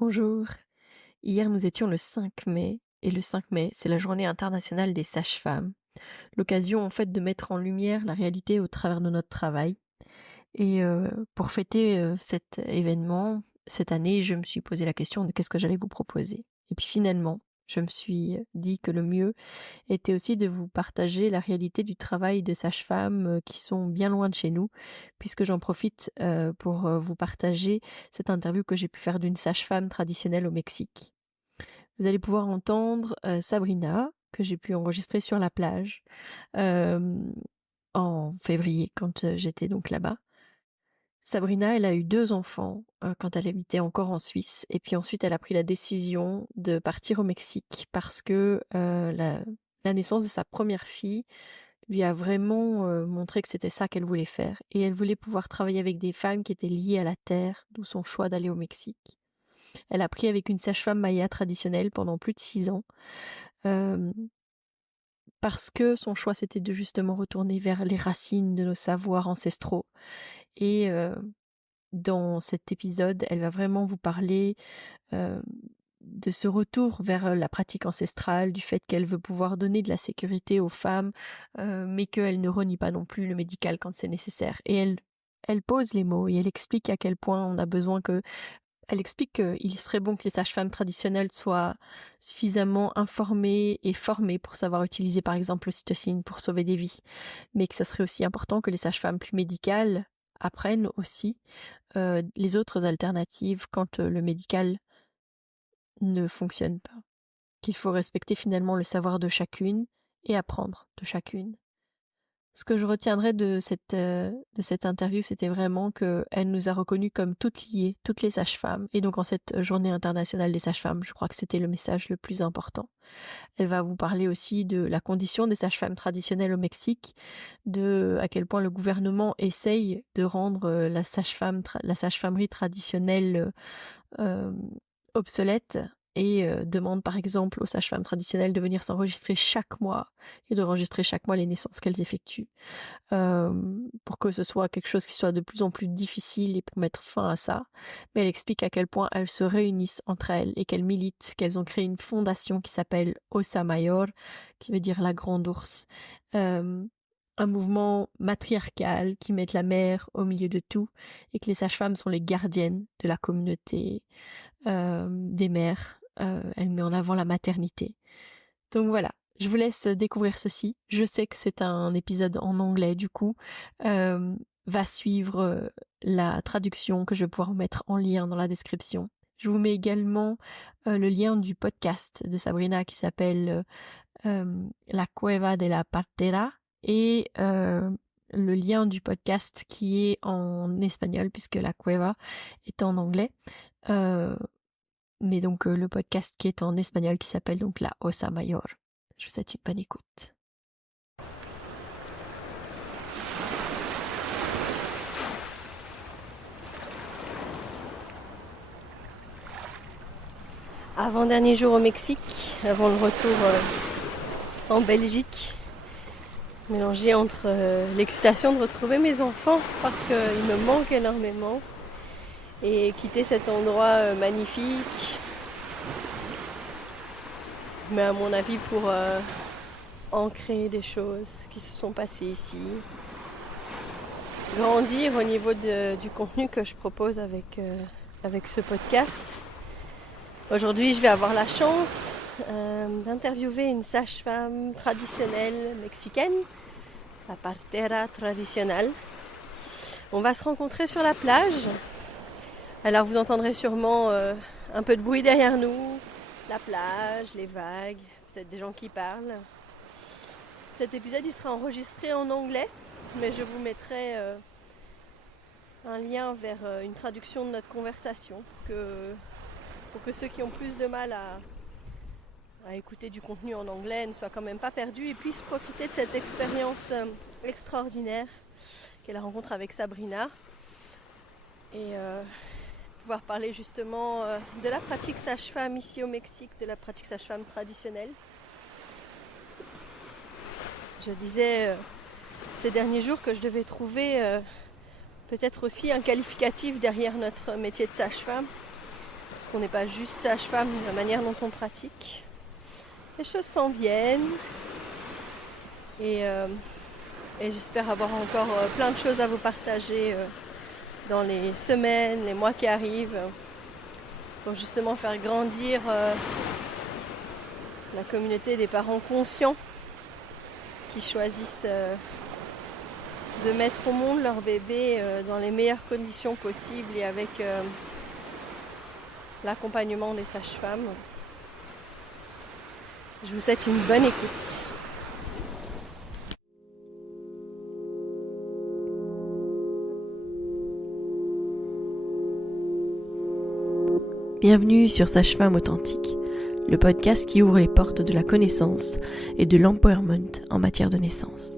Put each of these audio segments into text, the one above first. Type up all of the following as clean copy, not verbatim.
Bonjour. Hier, nous étions le 5 mai et le 5 mai, c'est la journée internationale des sages-femmes. L'occasion, en fait, de mettre en lumière la réalité au travers de notre travail. Et pour fêter cet événement, cette année, je me suis posé la question de qu'est-ce que j'allais vous proposer. Et puis finalement, je me suis dit que le mieux était aussi de vous partager la réalité du travail de sages-femmes qui sont bien loin de chez nous, puisque j'en profite pour vous partager cette interview que j'ai pu faire d'une sage-femme traditionnelle au Mexique. Vous allez pouvoir entendre Sabrina, que j'ai pu enregistrer sur la plage en février, quand j'étais donc là-bas. Sabrina, elle a eu 2 enfants quand elle habitait encore en Suisse, et puis ensuite elle a pris la décision de partir au Mexique parce que la naissance de sa première fille lui a vraiment montré que c'était ça qu'elle voulait faire, et elle voulait pouvoir travailler avec des femmes qui étaient liées à la terre, d'où son choix d'aller au Mexique. Elle a appris avec une sage-femme maya traditionnelle pendant plus de 6 ans, hem, parce que son choix c'était de justement retourner vers les racines de nos savoirs ancestraux. Et dans cet épisode, elle va vraiment vous parler euh, de ce retour vers la pratique ancestrale, du fait qu'elle veut pouvoir donner de la sécurité aux femmes, mais qu'elle ne renie pas non plus le médical quand c'est nécessaire. Et elle pose les mots et elle explique à quel point on a besoin que... Elle explique qu'il serait bon que les sages-femmes traditionnelles soient suffisamment informées et formées pour savoir utiliser par exemple l'ocytocine pour sauver des vies, mais que ça serait aussi important que les sages-femmes plus médicales apprennent aussi les autres alternatives quand le médical ne fonctionne pas. Qu'il faut respecter finalement le savoir de chacune et apprendre de chacune. Ce que je retiendrai de cette interview, c'était vraiment qu'elle nous a reconnus comme toutes liées, toutes les sages-femmes. Et donc en cette journée internationale des sages-femmes, je crois que c'était le message le plus important. Elle va vous parler aussi de la condition des sages-femmes traditionnelles au Mexique, de à quel point le gouvernement essaye de rendre la sage-femmerie traditionnelle euh, obsolète, et demande par exemple aux sages-femmes traditionnelles de venir s'enregistrer chaque mois et d'enregistrer chaque mois les naissances qu'elles effectuent, pour que ce soit quelque chose qui soit de plus en plus difficile et pour mettre fin à ça. Mais elle explique à quel point elles se réunissent entre elles et qu'elles militent, qu'elles ont créé une fondation qui s'appelle Ausha, qui veut dire la grande ours. Un mouvement matriarcal qui met la mère au milieu de tout, et que les sages-femmes sont les gardiennes de la communauté des mères. Elle met en avant la maternité. Donc voilà, je vous laisse découvrir ceci. Je sais que c'est un épisode en anglais, du coup. Va suivre la traduction que je vais pouvoir vous mettre en lien dans la description. Je vous mets également le lien du podcast de Sabrina qui s'appelle La Cueva de la Partera, et le lien du podcast qui est en espagnol puisque la Cueva est en anglais. Mais donc le podcast qui est en espagnol qui s'appelle donc la Osa Mayor. Je vous souhaite une bonne écoute. Avant-dernier jour au Mexique, avant le retour en Belgique, mélangé entre l'excitation de retrouver mes enfants parce qu'ils me manquent énormément, et quitter cet endroit magnifique, mais à mon avis pour ancrer des choses qui se sont passées ici, grandir au niveau du contenu que je propose avec ce podcast. Aujourd'hui, je vais avoir la chance d'interviewer une sage-femme traditionnelle mexicaine, la partera tradicional. On va se rencontrer sur la plage. Alors vous entendrez sûrement un peu de bruit derrière nous, la plage, les vagues, peut-être des gens qui parlent. Cet épisode il sera enregistré en anglais, mais je vous mettrai un lien vers une traduction de notre conversation pour que ceux qui ont plus de mal à écouter du contenu en anglais ne soient quand même pas perdus et puissent profiter de cette expérience extraordinaire qu'est la rencontre avec Sabrina, et pouvoir parler justement de la pratique sage-femme ici au Mexique, de la pratique sage-femme traditionnelle. Je disais ces derniers jours que je devais trouver peut-être aussi un qualificatif derrière notre métier de sage-femme, parce qu'on n'est pas juste sage-femme, la manière dont on pratique. Les choses s'en viennent et j'espère avoir encore plein de choses à vous partager dans les semaines, les mois qui arrivent, pour justement faire grandir la communauté des parents conscients qui choisissent de mettre au monde leur bébé dans les meilleures conditions possibles et avec l'accompagnement des sages-femmes. Je vous souhaite une bonne écoute. Bienvenue sur Sage-Femme authentique, le podcast qui ouvre les portes de la connaissance et de l'empowerment en matière de naissance.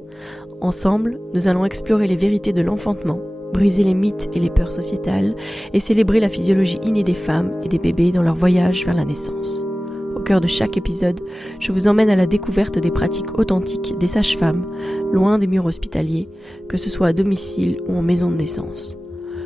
Ensemble, nous allons explorer les vérités de l'enfantement, briser les mythes et les peurs sociétales et célébrer la physiologie innée des femmes et des bébés dans leur voyage vers la naissance. Au cœur de chaque épisode, je vous emmène à la découverte des pratiques authentiques des sages-femmes, loin des murs hospitaliers, que ce soit à domicile ou en maison de naissance.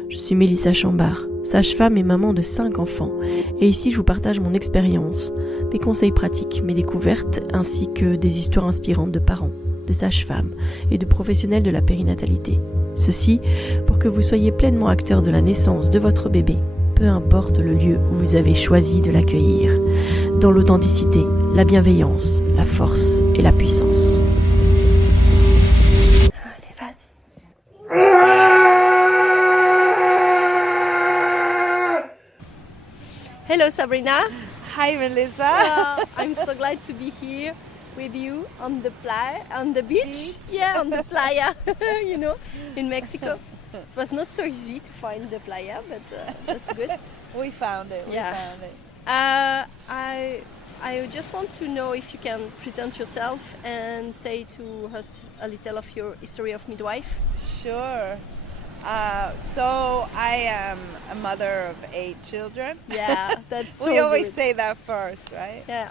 Je suis Mélissa Chambard, sage-femme et maman de 5 enfants, et ici je vous partage mon expérience, mes conseils pratiques, mes découvertes, ainsi que des histoires inspirantes de parents, de sages-femmes et de professionnels de la périnatalité. Ceci pour que vous soyez pleinement acteur de la naissance de votre bébé, peu importe le lieu où vous avez choisi de l'accueillir, dans l'authenticité, la bienveillance, la force et la puissance. Allez, vas-y. Hello Sabrina. Hi Melissa. I'm so glad to be here with you on the beach. Yeah, on the playa, in Mexico. It was not so easy to find the playa, but that's good. We found it. Yeah. I just want to know if you can present yourself and say to us a little of your history of midwife. Sure. So I am a mother of 8 children. Yeah, that's so we always good. say that first, right? Yeah.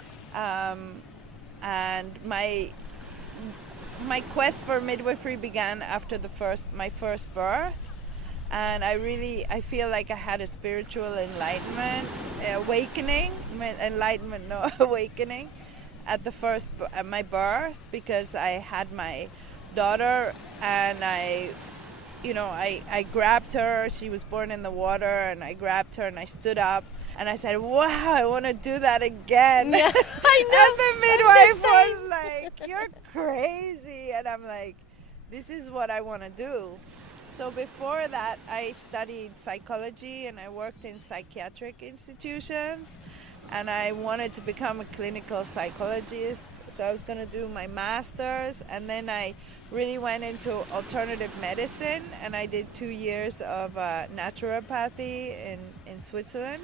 And my quest for midwifery began after my first birth, and I feel like I had a spiritual awakening at my birth, because I had my daughter and I grabbed her. She was born in the water, and I grabbed her and I stood up and I said, wow, I want to do that again. Yeah, I know. And the midwife was like, you're crazy. And I'm like, this is what I want to do. So before that, I studied psychology and I worked in psychiatric institutions, and I wanted to become a clinical psychologist. So I was going to do my master's, and then I really went into alternative medicine, and I did 2 years of naturopathy in Switzerland.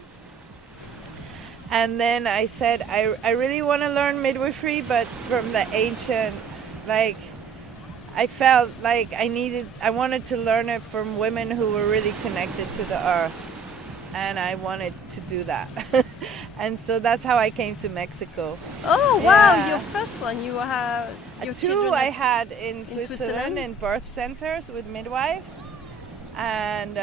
And then I said, I really want to learn midwifery, but from the ancient, I felt like I wanted to learn it from women who were really connected to the earth. And I wanted to do that. And so that's how I came to Mexico. Oh, wow, your first one, you have your 2 I had in Switzerland in birth centers with midwives. And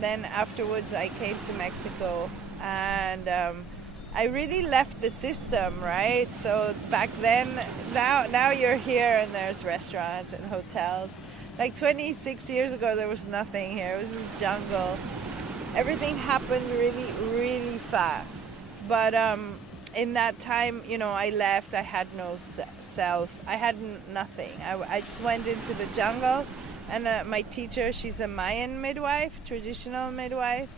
then afterwards I came to Mexico, and I really left the system, right? So back then, now you're here and there's restaurants and hotels. Like 26 years ago, there was nothing here. It was just jungle. Everything happened really, really fast. But in that time, I left. I had no self. I had nothing. I just went into the jungle, and my teacher, she's a Mayan midwife, traditional midwife,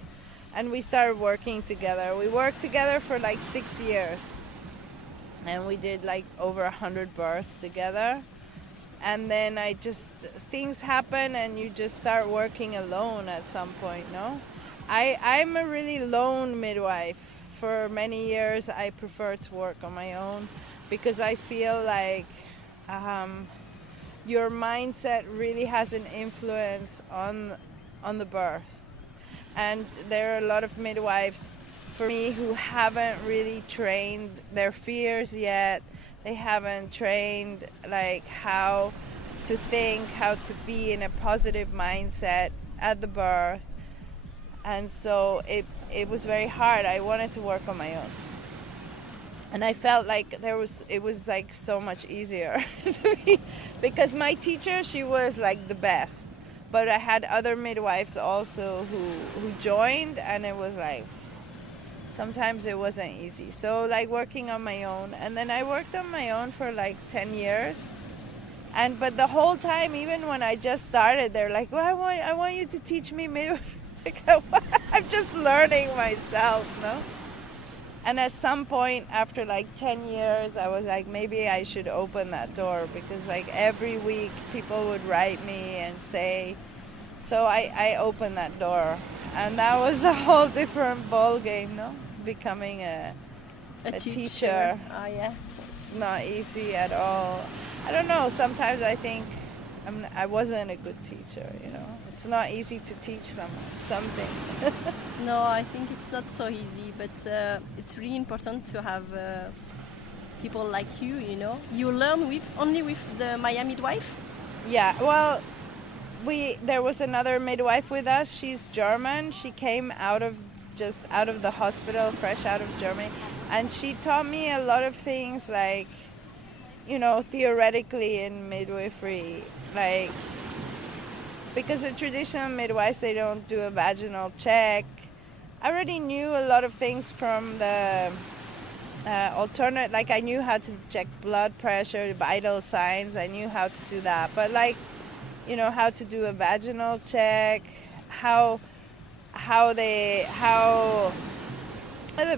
and we started working together. We worked together for 6 years, and we did over 100 births together. And then things happen, and you just start working alone at some point, no? I'm a really lone midwife. For many years, I prefer to work on my own, because I feel like your mindset really has an influence on the birth. And there are a lot of midwives, for me, who haven't really trained their fears yet. They haven't trained how to think, how to be in a positive mindset at the birth. And so it was very hard. I wanted to work on my own. And I felt like it was like so much easier to me, because my teacher, she was like the best. But I had other midwives also who joined, and it was like, sometimes it wasn't easy. So like working on my own. And then I worked on my own for like 10 years. But the whole time, even when I just started, they're like, well, I want you to teach me midwifery. Like, I'm just learning myself, no? And at some point, after like 10 years, I was like, maybe I should open that door, because like every week people would write me and say, so I opened that door. And that was a whole different ball game, no? Becoming a teacher. Oh, yeah. It's not easy at all. I don't know, sometimes I think I wasn't a good teacher, you know. It's not easy to teach someone something. No, I think it's not so easy, but it's really important to have people like you, you know. You learn only with the Maya midwife? Yeah, well, there was another midwife with us. She's German. She came out of the hospital, fresh out of Germany. And she taught me a lot of things, like, you know, theoretically in midwifery, like, because the traditional midwives, they don't do a vaginal check. I already knew a lot of things from the alternate, like I knew how to check blood pressure, vital signs, I knew how to do that. But like, you know, how to do a vaginal check, how the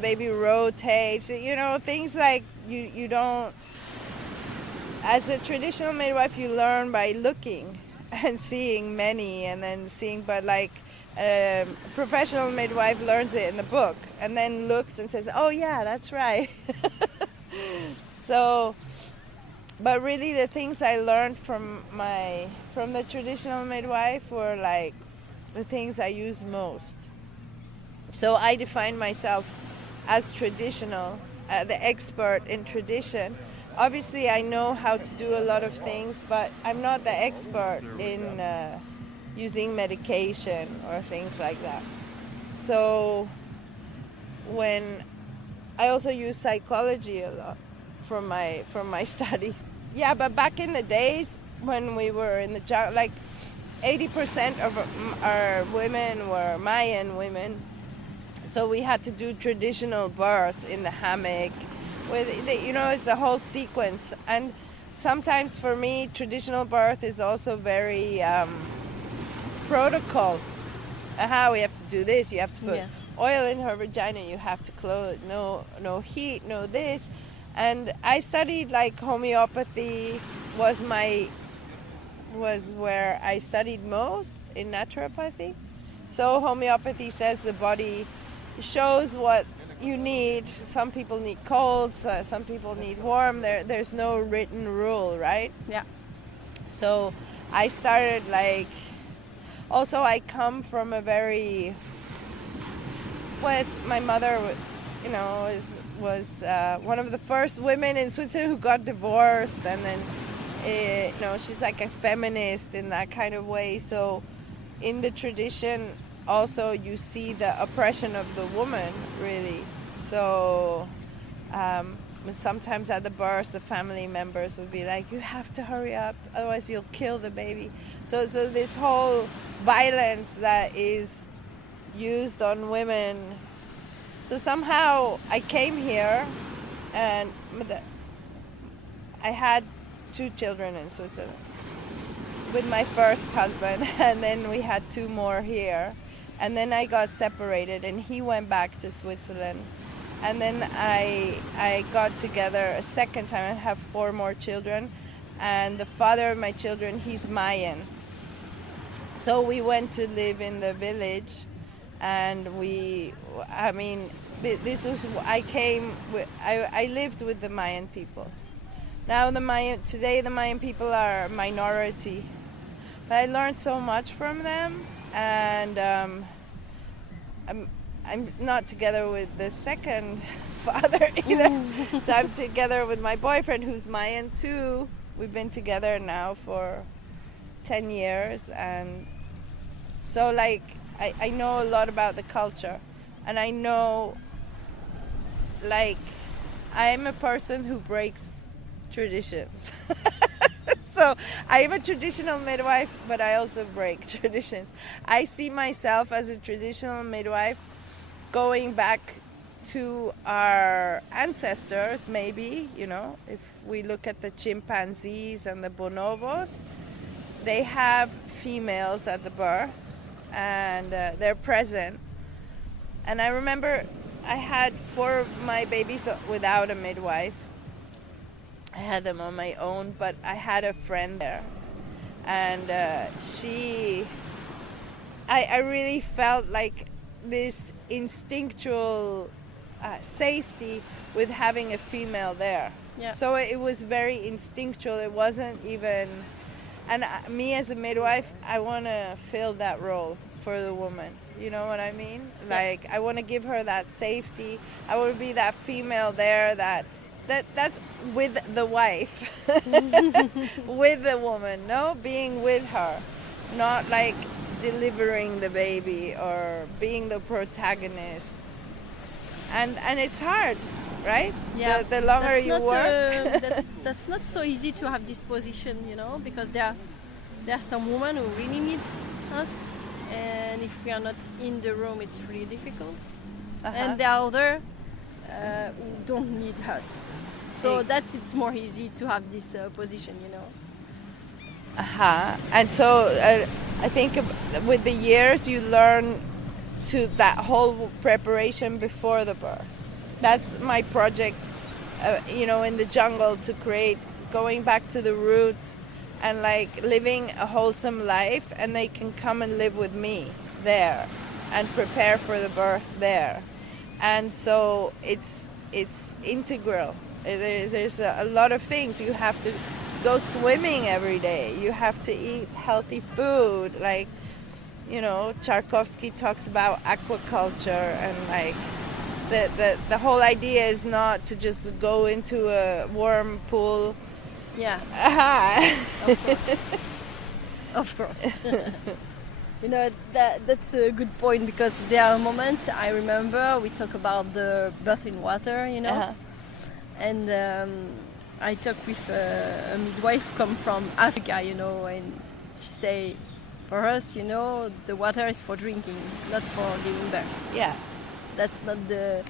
baby rotates, you know, things like you don't, as a traditional midwife, you learn by looking and seeing many, and then seeing, but like a professional midwife learns it in the book and then looks and says, oh yeah, that's right. So, but really the things I learned from the traditional midwife were like the things I use most. So I define myself as traditional, the expert in tradition. Obviously, I know how to do a lot of things, but I'm not the expert in using medication or things like that. So when I also use psychology a lot from my studies. Yeah, but back in the days when we were in the jungle, like 80% of our women were Mayan women. So we had to do traditional births in the hammock. You know, it's a whole sequence. And sometimes for me, traditional birth is also very protocol. We have to do this. You have to put oil in her vagina. You have to close. No heat. No this. And I studied like homeopathy was where I studied most in naturopathy. So homeopathy says the body shows what you need. Some people need cold, some people need warm. There's no written rule, right? Yeah. So I started like, also I come from a very, my mother, you know, was one of the first women in Switzerland who got divorced, and then, you know, she's like a feminist in that kind of way. So in the tradition, also you see the oppression of the woman, really. So sometimes at the birth, the family members would be like, you have to hurry up, otherwise you'll kill the baby. So this whole violence that is used on women. So somehow I came here, and I had 2 children in Switzerland with my first husband, and then we had 2 more here. And then I got separated, and he went back to Switzerland. And then I got together a second time. I have 4 more children. And the father of my children, he's Mayan. So we went to live in the village. And this was, I lived with the Mayan people. Now today the Mayan people are a minority. But I learned so much from them. And I'm not together with the second father either. So I'm together with my boyfriend, who's Mayan too. We've been together now for 10 years, and so like I know a lot about the culture. And I know, like, I'm a person who breaks traditions. So I am a traditional midwife, but I also break traditions. I see myself as a traditional midwife going back to our ancestors, maybe, if we look at the chimpanzees and the bonobos, they have females at the birth and they're present. And I remember I had 4 of my babies without a midwife. I had them on my own, but I had a friend there. And I really felt like this instinctual safety with having a female there. Yeah. So it was very instinctual. It wasn't even... And me as a midwife, I want to fill that role for the woman. You know what I mean? Yeah. Like, I want to give her that safety. I want to be that female there that's with the wife, with the woman, no? Being with her, not like delivering the baby or being the protagonist. And it's hard, right? Yeah, The longer that's you not, work. that's not so easy to have this position, because there are some women who really need us, and if we are not in the room, it's really difficult. And there are other who don't need us, so that it's more easy to have this position, And so I think with the years you learn to that whole preparation before the birth. That's my project, in the jungle, to create, going back to the roots and like living a wholesome life, and they can come and live with me there and prepare for the birth there. And so it's integral. There's a lot of things. You have to go swimming every day. You have to eat healthy food. Like, Tchaikovsky talks about aquaculture, and like the whole idea is not to just go into a warm pool. Yeah. Of course. That's a good point, because there are moments I remember we talk about the birth in water, and I talked with a midwife come from Africa, and she say, for us, the water is for drinking, not for giving birth. Yeah. That's not the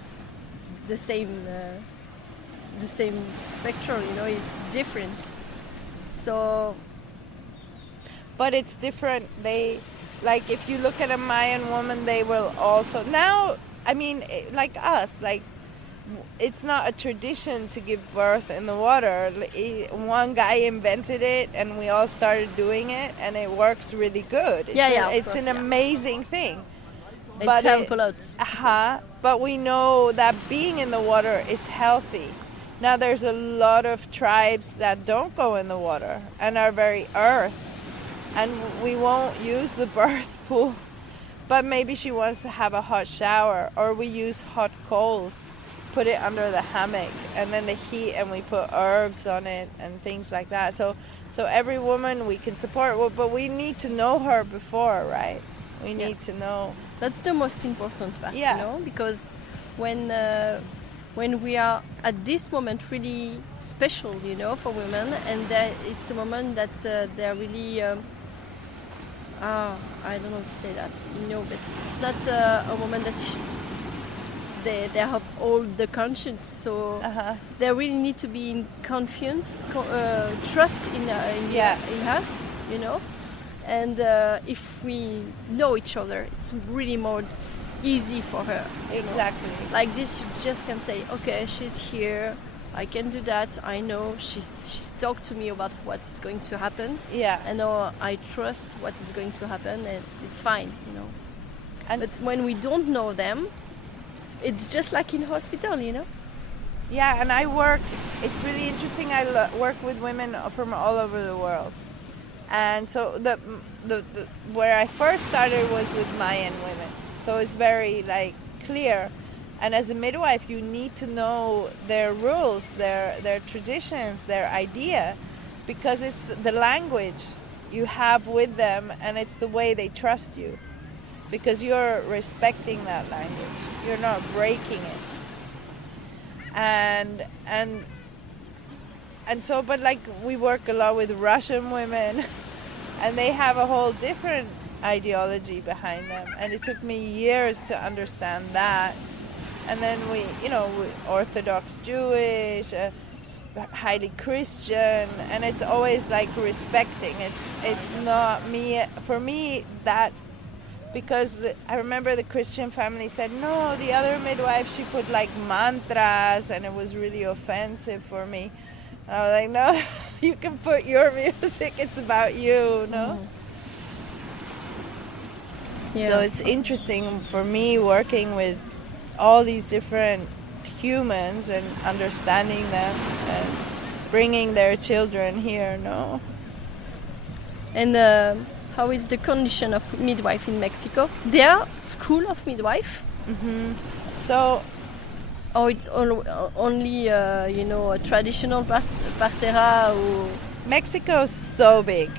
same spectrum, it's different. So, but it's different. They, like, if you look at a Mayan woman, they will also now. I mean, like us, like, it's not a tradition to give birth in the water. One guy invented it, and we all started doing it, and it works really good. It's an amazing thing. It's helped a lot. But we know that being in the water is healthy. Now there's a lot of tribes that don't go in the water and are very earth, and we won't use the birth pool, but maybe she wants to have a hot shower, or we use hot coals, put it under the hammock, and then the heat, and we put herbs on it and things like that. So every woman we can support, but we need to know her before, right? We need to know. That's the most important part, because when we are at this moment really special, for women, and it's a moment that they're really, I don't know how to say that, but it's not a moment that they have all the conscience, so they really need to be in confidence, trust in us, and if we know each other, it's really more easy for her. Exactly. Like this, she just can say, okay, she's here, I can do that, I know, she's talked to me about what's going to happen. Yeah. And I trust what is going to happen, and it's fine, But when we don't know them, it's just like in hospital, Yeah, and it's really interesting, I work with women from all over the world. And so the where I first started was with Mayan women. So it's very like clear. And as a midwife, you need to know their rules, their traditions, their idea, because it's the language you have with them, and it's the way they trust you. because you're respecting that language. You're not breaking it. And so, but like we work a lot with Russian women, and they have a whole different ideology behind them. And it took me years to understand that. And then we Orthodox Jewish, highly Christian, and it's always like respecting. It's not me. For me, that, because I remember the Christian family said, no, the other midwife, she put like mantras, and it was really offensive for me. And I was like, no, you can put your music, it's about you, no? Yeah. So it's interesting for me working with all these different humans and understanding them and bringing their children here, no? And how is the condition of midwife in Mexico? There are school of midwife? So Or it's only a traditional partera? Or... Mexico's so big.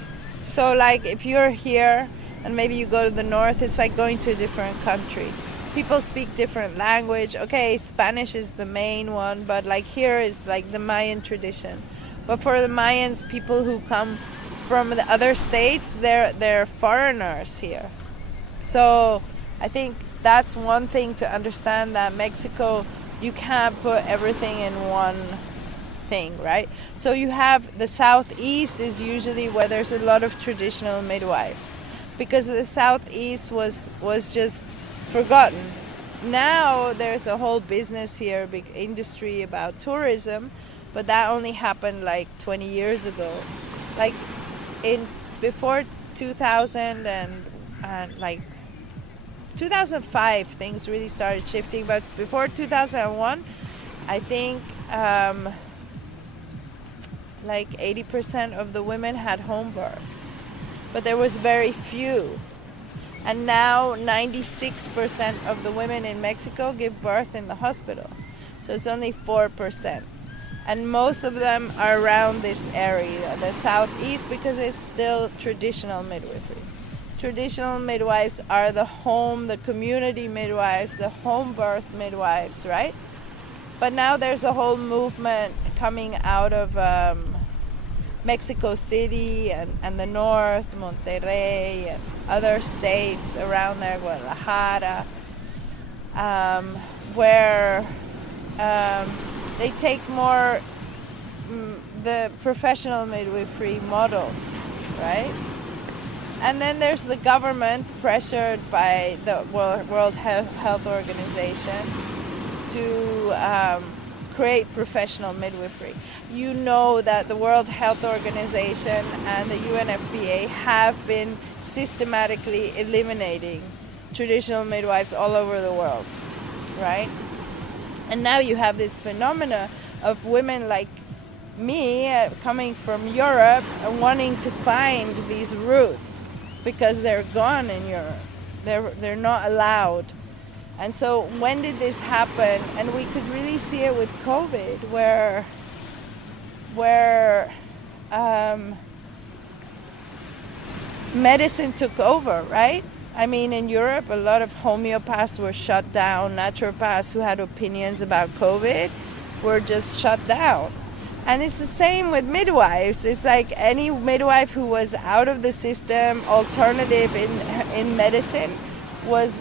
So like if you're here and maybe you go to the north, it's like going to a different country. People speak different language. Okay, Spanish is the main one, but like here is like the Mayan tradition. But for the Mayans, people who come from the other states, they're foreigners here. So I think that's one thing to understand, that Mexico, you can't put everything in one thing, right? So you have the southeast is usually where there's a lot of traditional midwives, because the southeast was just forgotten. Now there's a whole business here, big industry about tourism, but that only happened like 20 years ago. Like before 2000 and like 2005 things really started shifting, but before 2001 I think like 80% of the women had home births, but there was very few. And now 96% of the women in Mexico give birth in the hospital. So it's only 4%. And most of them are around this area, the southeast, because it's still traditional midwifery. Traditional midwives are the community midwives, the home birth midwives, right? But now there's a whole movement coming out of Mexico City and the north, Monterrey, and other states around there, Guadalajara, where they take more the professional midwifery model, right? And then there's the government, pressured by the World Health Organization, to create professional midwifery. You know that the World Health Organization and the UNFPA have been systematically eliminating traditional midwives all over the world, right? And now you have this phenomena of women like me coming from Europe and wanting to find these roots because they're gone in Europe. They're not allowed. And so when did this happen? And we could really see it with COVID, where medicine took over, right? I mean, in Europe, a lot of homeopaths were shut down. Naturopaths who had opinions about COVID were just shut down. And it's the same with midwives. It's like any midwife who was out of the system, alternative in medicine, was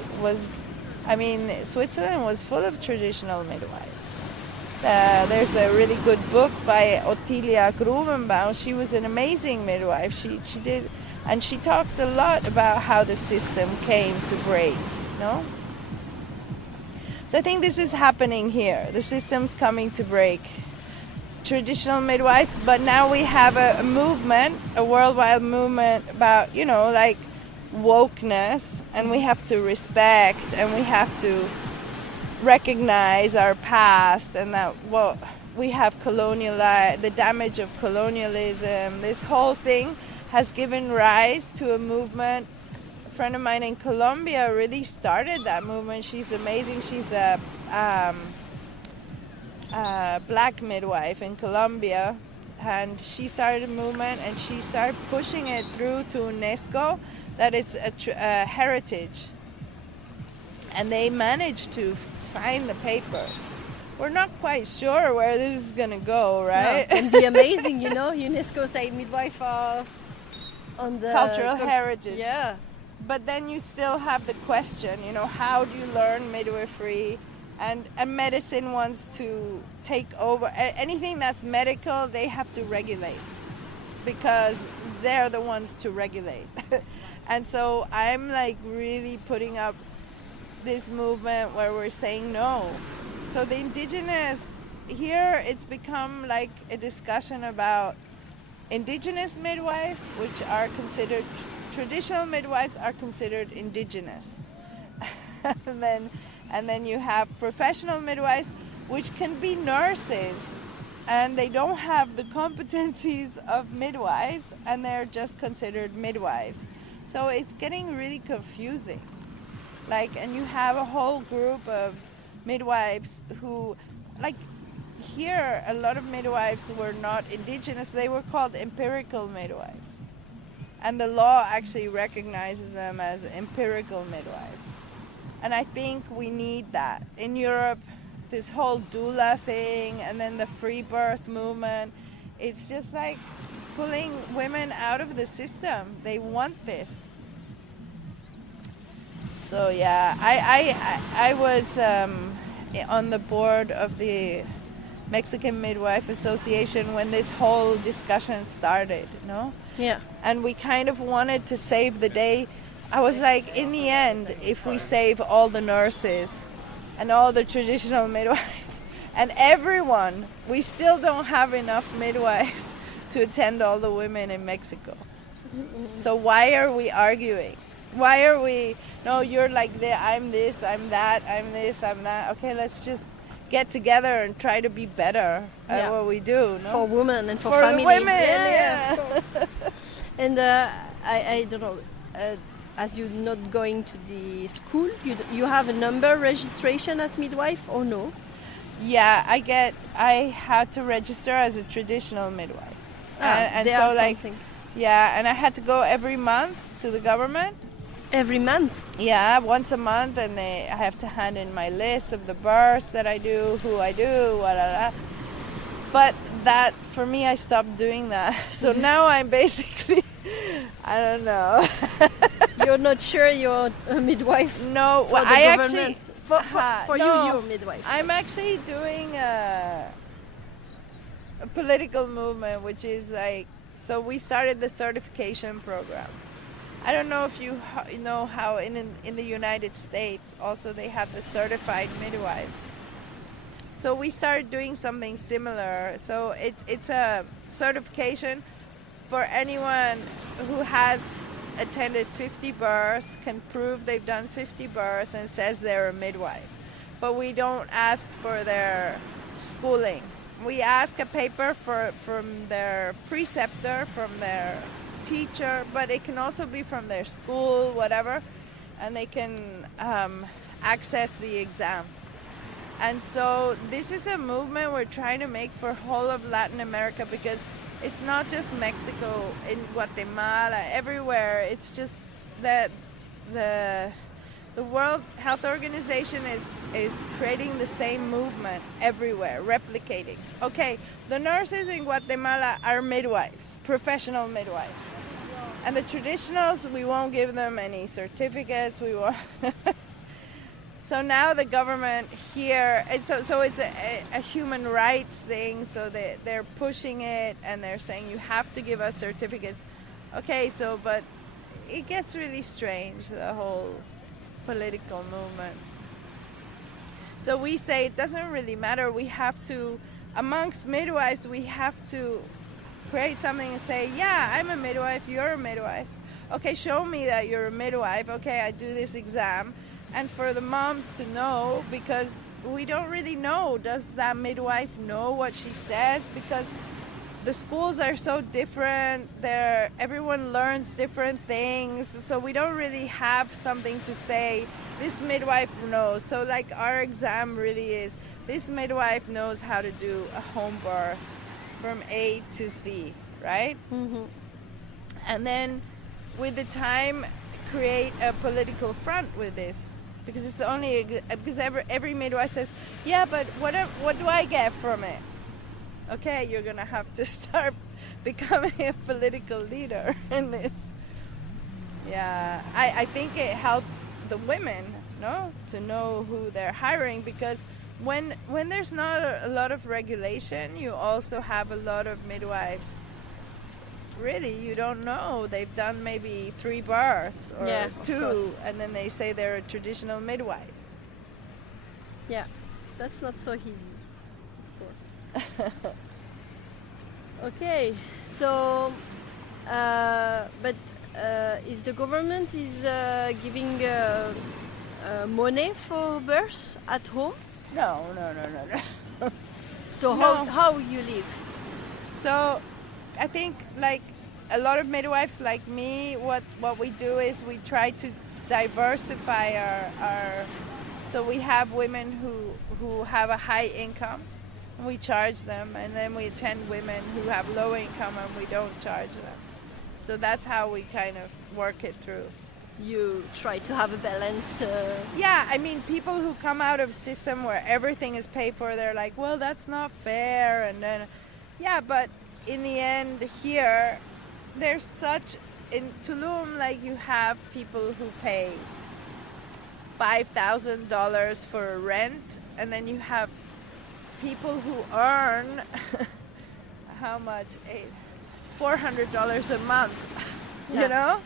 I mean, Switzerland was full of traditional midwives. There's a really good book by Ottilia Grubenbaum. She was an amazing midwife. She did, and she talks a lot about how the system came to break, no? So I think this is happening here. The system's coming to break. Traditional midwives, but now we have a movement, a worldwide movement about, like wokeness, and we have to respect and we have to recognize our past, and that we have the damage of colonialism. This whole thing has given rise to a movement. A friend of mine in Colombia really started that movement. She's amazing. She's a black midwife in Colombia, and she started a movement and she started pushing it through to UNESCO that it's a heritage. and they managed to sign the papers. We're not quite sure where this is going to go, right? It can be amazing, you know. UNESCO say midwife are on the Cultural heritage. Yeah. But then you still have the question, you know, how do you learn midwifery? And medicine wants to take over. Anything that's medical, they have to regulate because they're the ones to regulate. And so I'm like really putting up this movement where we're saying no. So the indigenous, here it's become like a discussion about indigenous midwives, which are considered, traditional midwives are considered indigenous. And then you have professional midwives, which can be nurses, and they don't have the competencies of midwives, and they're just considered midwives. So it's getting really confusing. Like, and you have a whole group of midwives who, like, here a lot of midwives were not indigenous, they were called empirical midwives. And the law actually recognizes them as empirical midwives. And I think we need that. In Europe, this whole doula thing and then the free birth movement, it's just like pulling women out of the system. They want this. So yeah, I was on the board of the Mexican Midwife Association when this whole discussion started, no? Yeah. And we kind of wanted to save the day. I was like, in the end, if we save all the nurses and all the traditional midwives and everyone, we still don't have enough midwives to attend all the women in Mexico. So why are we arguing? Why are we, no, you're like, I'm this, I'm that, I'm this, I'm that. Okay, let's just get together and try to be better at what we do. No? For women and for For family. the women, yeah. Of course. And I don't know, as you're not going to the school, you have a number registration as midwife or no? Yeah, I had to register as a traditional midwife. And there so are like, something. yeah, and I had to go every month to the government. Every month? Yeah, once a month, and I have to hand in my list of the births that I do, who I do, But that, for me, I stopped doing that. So now I'm basically, I don't know. You're not sure you're a midwife? No, well, I actually... For no, you're a midwife. I'm actually doing a political movement, which is like, so we started the certification program. I don't know if you know how in the United States also they have the certified midwives. So we started doing something similar. So it's a certification for anyone who has attended 50 births, can prove they've done 50 births and says they're a midwife. But we don't ask for their schooling. We ask a paper from their preceptor, from their teacher, but it can also be from their school, whatever, and they can access the exam. And so this is a movement we're trying to make for whole of Latin America, because it's not just Mexico, in Guatemala, everywhere. It's just that the World Health Organization is creating the same movement everywhere, replicating. Okay, the nurses in Guatemala are midwives, professional midwives. And the traditionals, we won't give them any certificates. We won't. So now the government here, so it's a human rights thing. So they're pushing it, and they're saying you have to give us certificates. Okay, so but it gets really strange, the whole political movement. So we say it doesn't really matter. We have to, amongst midwives, we have to create something and say, yeah, I'm a midwife, you're a midwife. Okay, show me that you're a midwife. Okay, I do this exam. And for the moms to know, because we don't really know, does that midwife know what she says? Because the schools are so different, everyone learns different things, so we don't really have something to say, this midwife knows. So like our exam really is, this midwife knows how to do a home birth from A to C, right? Mm-hmm. And then with the time, create a political front with this. because it's only because every midwife says, yeah, but what do I get from it? Okay, you're gonna have to start becoming a political leader in this. Yeah, I think it helps the women, no, to know who they're hiring, because when there's not a lot of regulation, you also have a lot of midwives. Really, you don't know. They've done maybe 3 births or 2, and then they say they're a traditional midwife. Yeah, that's not so easy, of course. Okay, so, but is the government giving money for births at home? No. So No. how you live? So I think like a lot of midwives like me, what we do is we try to diversify our so we have women who have a high income, and we charge them, and then we attend women who have low income and we don't charge them. So that's how we kind of work it through. You try to have a balance. Yeah, I mean, people who come out of a system where everything is paid for, they're like, well, that's not fair. And then, yeah, but in the end here, there's such, in Tulum, like you have people who pay $5,000 for rent, and then you have people who earn, how much? $400 a month, you know?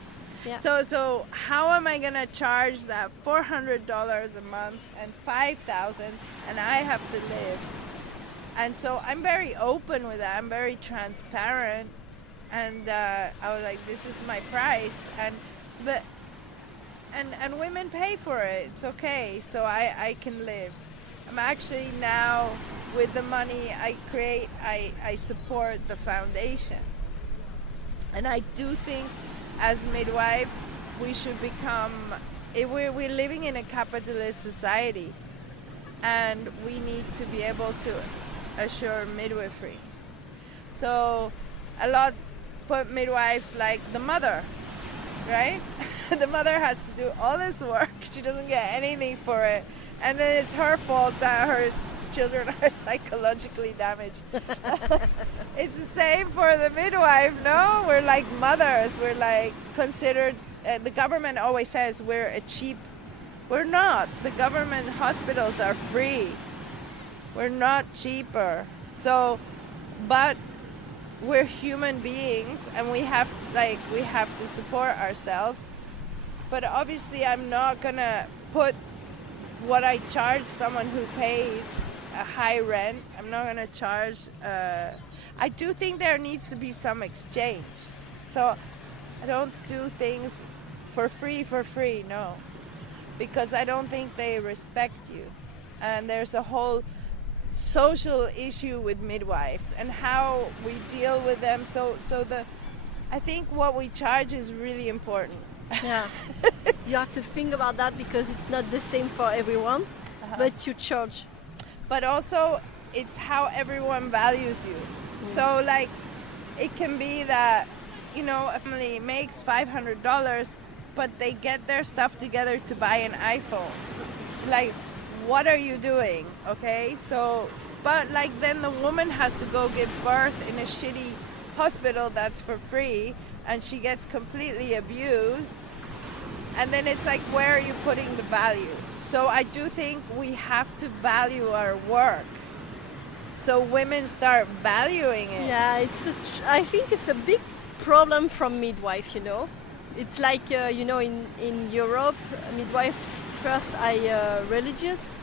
Yeah. So how am I gonna charge that $400 a month and $5,000, and I have to live? And so I'm very open with that. I'm very transparent, and I was like, this is my price, and women pay for it. It's okay. So I can live. I'm actually now, with the money I support the foundation, and I do think, as midwives, we should become, we're living in a capitalist society, and we need to be able to assure midwifery. So a lot put midwives like the mother, right? The mother has to do all this work. She doesn't get anything for it. And then it's her fault that her children are psychologically damaged. It's the same for the midwife, no? We're like mothers. We're like considered, the government always says we're we're not. The government hospitals are free. We're not cheaper. So, but we're human beings, and we have to support ourselves. But obviously I'm not gonna put what I charge someone who pays a high rent. I'm not gonna charge, I do think there needs to be some exchange. So I don't do things for free, no. Because I don't think they respect you. And there's a whole social issue with midwives and how we deal with them. So I think what we charge is really important. Yeah. You have to think about that, because it's not the same for everyone, but you charge. But also it's how everyone values you. So like it can be that, you know, a family makes $500, but they get their stuff together to buy an iPhone. Like, what are you doing? Okay, so, but like then the woman has to go give birth in a shitty hospital that's for free, and she gets completely abused. And then it's like, where are you putting the value? So I do think we have to value our work, so women start valuing it. Yeah, I think it's a big problem from midwife, you know. It's like, you know, in Europe, midwife first are religious.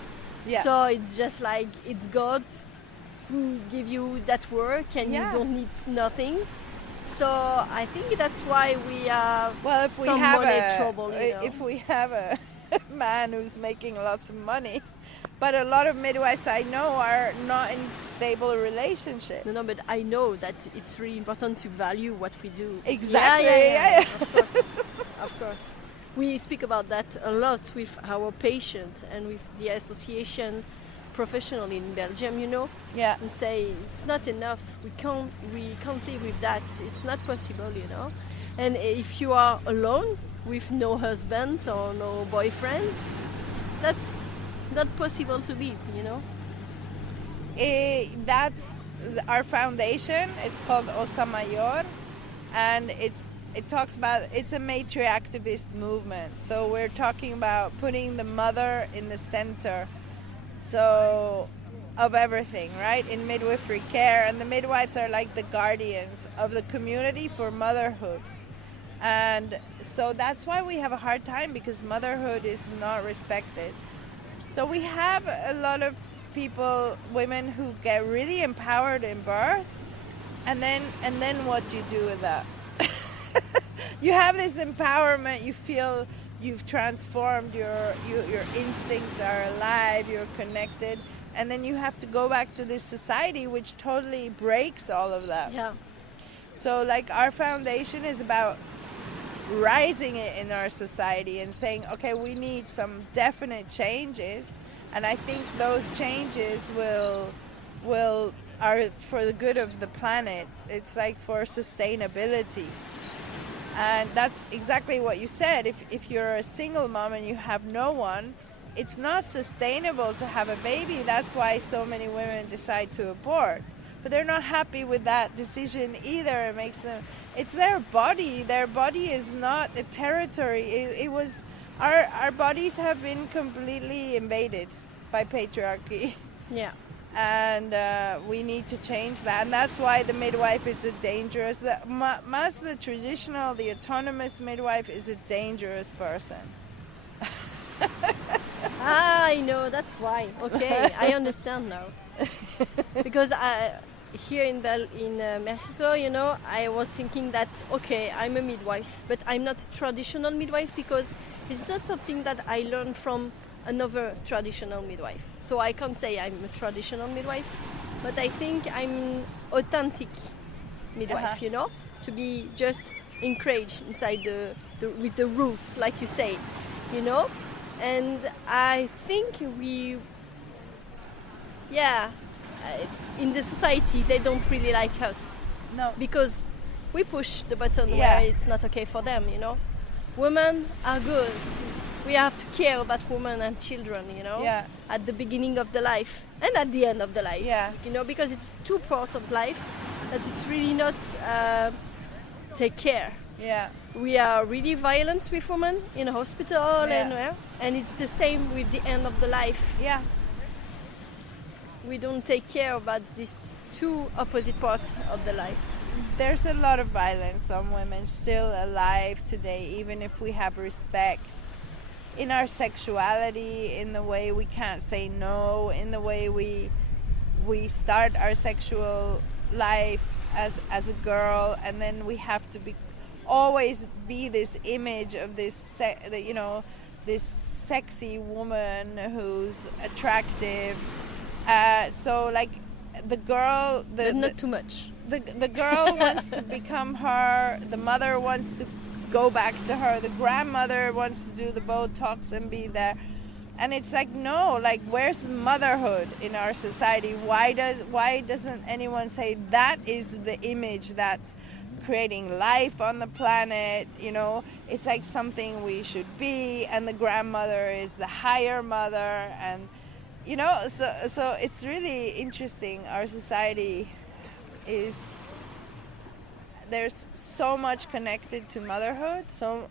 Yeah. So it's just like, it's God who give you that work, and you don't need nothing. So I think that's why we have some money trouble, you know? If we have a man who's making lots of money, but a lot of midwives I know are not in stable relationships. No, but I know that it's really important to value what we do. Exactly. Yeah. Of course. We speak about that a lot with our patients and with the association professional in Belgium, you know. Yeah. And say it's not enough. We can't live with that. It's not possible, you know. And if you are alone with no husband or no boyfriend, that's not possible to live, you know. That's our foundation. It's called Ausha Mayor, and it talks about, it's a matriarchist movement. So we're talking about putting the mother in the center, so of everything, right? In midwifery care, and the midwives are like the guardians of the community for motherhood. And so that's why we have a hard time, because motherhood is not respected. So we have a lot of people, women who get really empowered in birth, and then what do you do with that? You have this empowerment, you feel you've transformed, your instincts are alive, you're connected, and then you have to go back to this society which totally breaks all of that. Yeah. So like our foundation is about rising it in our society and saying, okay, we need some definite changes, and I think those changes are for the good of the planet. It's like for sustainability. And that's exactly what you said. If you're a single mom and you have no one, it's not sustainable to have a baby. That's why so many women decide to abort. But they're not happy with that decision either. It makes them, it's their body. Their body is not a territory. It was, our bodies have been completely invaded by patriarchy. Yeah. And we need to change that, and that's why the midwife is a dangerous, the traditional, the autonomous midwife is a dangerous person. I know, that's why. Okay, I understand now. Because here in Mexico, you know, I was thinking that, okay, I'm a midwife, but I'm not a traditional midwife, because it's not something that I learned from another traditional midwife. So I can't say I'm a traditional midwife, but I think I'm an authentic midwife, you know, to be just encouraged inside with the roots, like you say, you know. And I think in the society, they don't really like us. No. Because we push the button where it's not okay for them, you know. Women are good. We have to care about women and children, you know, at the beginning of the life and at the end of the life, you know, because it's two parts of life that it's really not take care. Yeah. We are really violent with women in a hospital, and it's the same with the end of the life. Yeah. We don't take care about these two opposite parts of the life. There's a lot of violence on women still alive today, even if we have respect in our sexuality, in the way we can't say no, in the way we start our sexual life as a girl, and then we have to always be this image of this this sexy woman who's attractive. So like the girl, but not too much. The girl wants to become her, the mother wants to go back to her, the grandmother wants to do the Botox and be there, and it's like, no, like, where's motherhood in our society? Why doesn't anyone say that is the image that's creating life on the planet? You know, it's like something we should be, and the grandmother is the higher mother, and you know, so it's really interesting. Our society is, there's so much connected to motherhood, so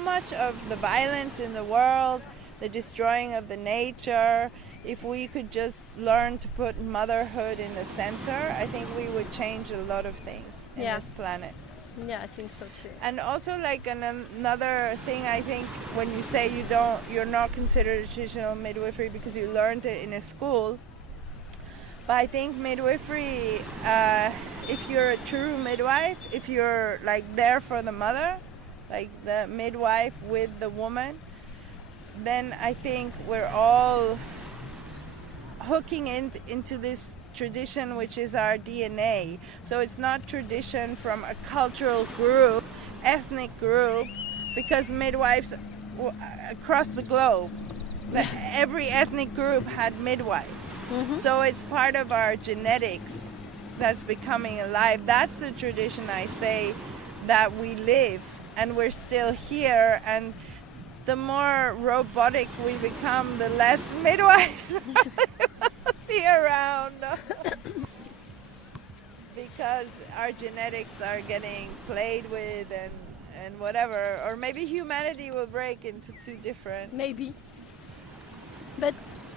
much of the violence in the world, the destroying of the nature. If we could just learn to put motherhood in the center, I think we would change a lot of things in this planet. Yeah, I think so too. And also, like, another thing, I think, when you say you're not considered a traditional midwifery because you learned it in a school. But I think midwifery, if you're a true midwife, if you're like there for the mother, like the midwife with the woman, then I think we're all hooking into this tradition, which is our DNA. So it's not tradition from a cultural group, ethnic group, because midwives across the globe, every ethnic group had midwives. Mm-hmm. So it's part of our genetics that's becoming alive. That's the tradition, I say, that we live, and we're still here. And the more robotic we become, the less midwives will be around. Because our genetics are getting played with and whatever. Or maybe humanity will break into two different... Maybe. But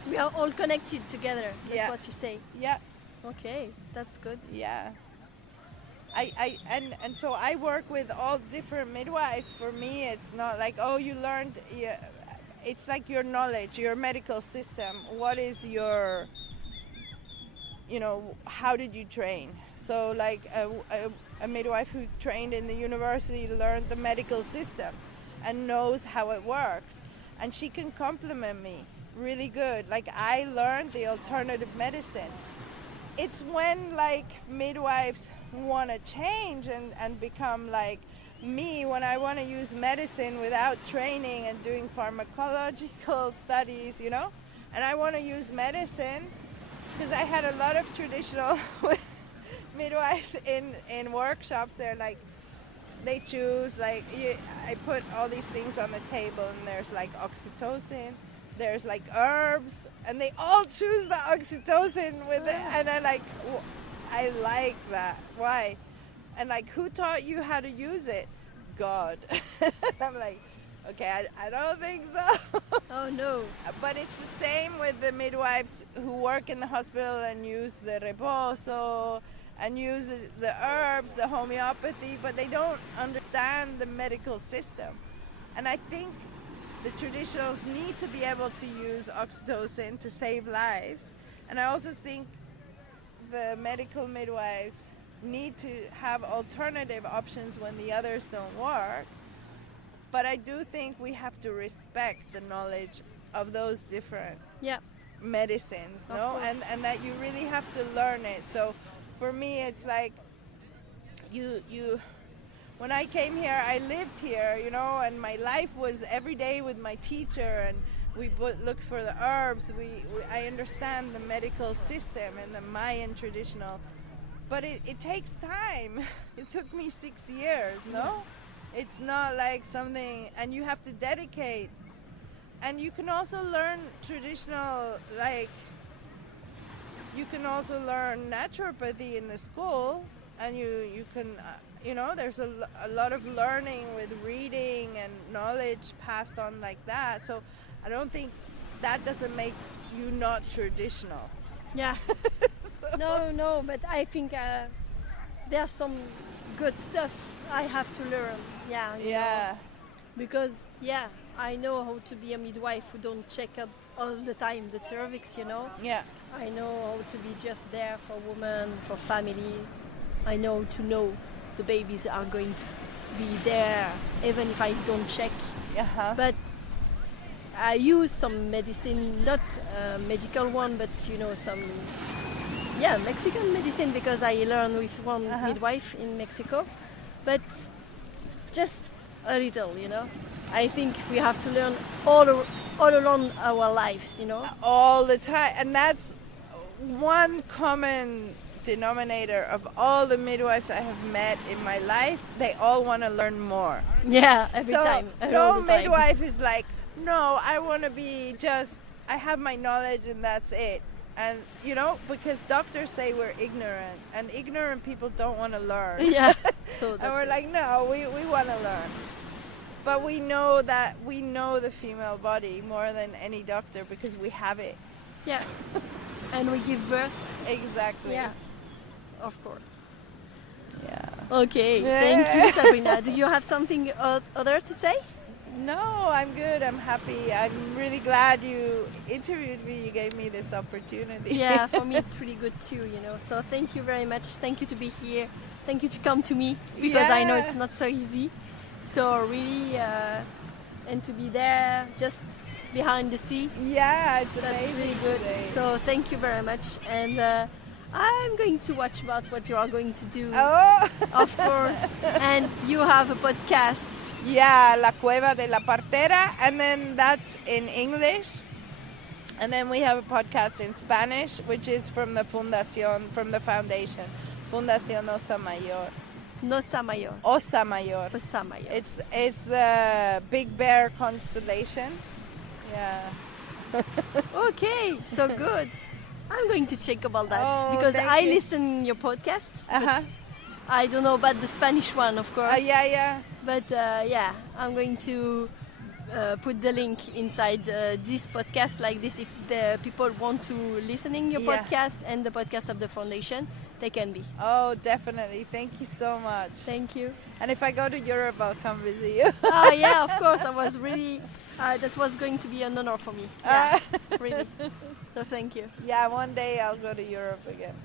we are all connected together. That's what you say. Yeah. Okay, that's good. Yeah. And so I work with all different midwives. For me, it's not like, oh, you learned... Yeah, it's like your knowledge, your medical system. What is your... how did you train? So like a midwife who trained in the university learned the medical system and knows how it works. And she can compliment me really good. Like I learned the alternative medicine. It's when like midwives want to change and become like me, when I want to use medicine without training and doing pharmacological studies, and I want to use medicine because I had a lot of traditional midwives in workshops. They're like, they choose like, I put all these things on the table and there's like oxytocin, there's like herbs, and they all choose the oxytocin with it, and I like that. Why? And like, who taught you how to use it? God. I'm like, okay, I don't think so. Oh no. But it's the same with the midwives who work in the hospital and use the reposo and use the herbs, the homeopathy, but they don't understand the medical system. And I think the traditionals need to be able to use oxytocin to save lives. And I also think the medical midwives need to have alternative options when the others don't work. But I do think we have to respect the knowledge of those different medicines, no? And that you really have to learn it. So for me, it's like when I came here, I lived here, and my life was every day with my teacher, and we looked for the herbs. I understand the medical system and the Mayan traditional, but it takes time. It took me 6 years, no? It's not like something, and you have to dedicate. And you can also learn traditional, like, you can also learn naturopathy in the school, and you can, there's a lot of learning with reading and knowledge passed on like that. So I don't think that doesn't make you not traditional. Yeah. No, but I think there's some good stuff I have to learn. Yeah. Yeah. Because, I know how to be a midwife who don't check up all the time the cervix, Yeah. I know how to be just there for women, for families. I know to know the babies are going to be there even if I don't check. Uh-huh. But I use some medicine, not medical one, but some Mexican medicine, because I learned with one midwife in Mexico. But just a little, I think we have to learn all along our lives, All the time. And that's one common denominator of all the midwives I have met in my life. They all want to learn more. Yeah, every time. No midwife is like, no, I want to be I have my knowledge and that's it. And, because doctors say we're ignorant, and ignorant people don't want to learn. Yeah. And we're like, no, we want to learn. But we know the female body more than any doctor because we have it. Yeah. And we give birth. Exactly. Yeah. Of course. Yeah. Okay. Thank you, Sabrina. Do you have something other to say? No, I'm good. I'm happy. I'm really glad you interviewed me. You gave me this opportunity. Yeah, for me it's really good too, So thank you very much. Thank you to be here. Thank you to come to me, because I know it's not so easy. So really, and to be there just behind the sea. Yeah, it's That's amazing. really good. Today. So thank you very much. And I'm going to watch about what you are going to do. Oh, Of course. And you have a podcast. yeah, La Cueva de la Partera, and then that's in English. And then we have a podcast in Spanish, which is from the Fundación, from the foundation, Fundación Ausha Mayor. Nosa Mayor. Osa Mayor. Osa Mayor. It's the Big Bear constellation. Yeah. Okay, so good. I'm going to check about that Oh, because thank I you. listen your podcasts. But Uh-huh. I don't know about the Spanish one, of course. Yeah. But yeah, I'm going to put the link inside this podcast like this. If the people want to listening your Yeah. podcast and the podcast of the foundation, they can be. Oh, definitely. Thank you so much. Thank you. And if I go to Europe, I'll come visit you. Oh yeah, of course. I was really. That was going to be an honor for me. Yeah, really. So thank you. Yeah, one day I'll go to Europe again.